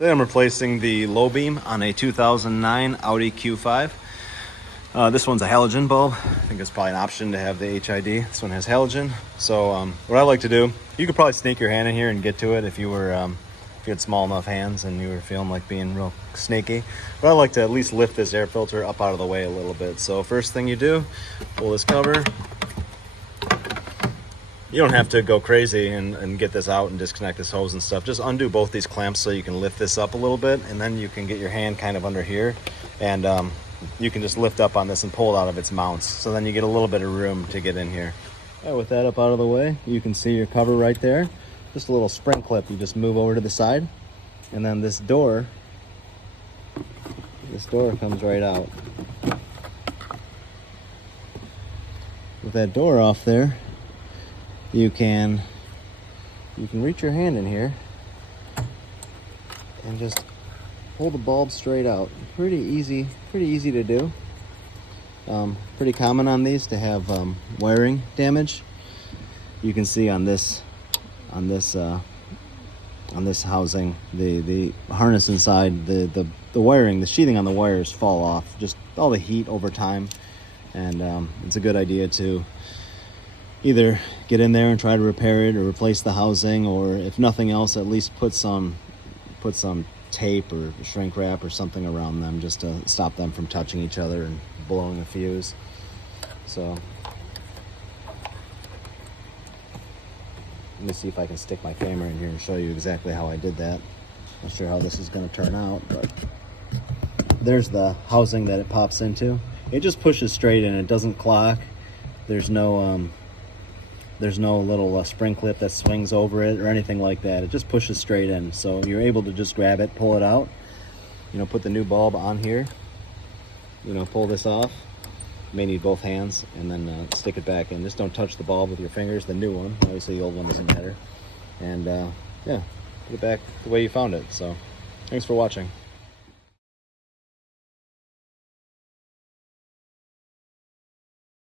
Today I'm replacing the low beam on a 2009 Audi Q5. This one's a halogen bulb. I think it's probably an option to have the HID. This one has halogen. So what I like to do, you could probably sneak your hand in here and get to it if you were, if you had small enough hands and you were feeling like being real snaky. But I like to at least lift this air filter up out of the way a little bit. So first thing you do, pull this cover. You don't have to go crazy and get this out and disconnect this hose and stuff. Just undo both these clamps so you can lift this up a little bit, and then you can get your hand kind of under here, and you can just lift up on this and pull it out of its mounts. So then you get a little bit of room to get in here. All right, with that up out of the way, you can see your cover right there. Just a little spring clip. You just move over to the side, and then this door comes right out. With that door off there, you can reach your hand in here and just pull the bulb straight out. Pretty easy to do. Pretty common on these to have wiring damage. You can see on this housing, the harness inside, the wiring, the sheathing on the wires fall off. Just all the heat over time, and it's a good idea to either get in there and try to repair it or replace the housing, or if nothing else, at least put some tape or shrink wrap or something around them just to stop them from touching each other and blowing a fuse. So let me see if I can stick my camera in here and show you exactly how I did that. Not sure how this is going to turn out, but there's the housing that it pops into. It just pushes straight in. It doesn't clock. There's no little spring clip that swings over it or anything like that. It just pushes straight in. So you're able to just grab it, pull it out, put the new bulb on here, pull this off. You may need both hands, and then stick it back in. Just don't touch the bulb with your fingers, the new one. Obviously the old one doesn't matter. And yeah, put it back the way you found it. So thanks for watching.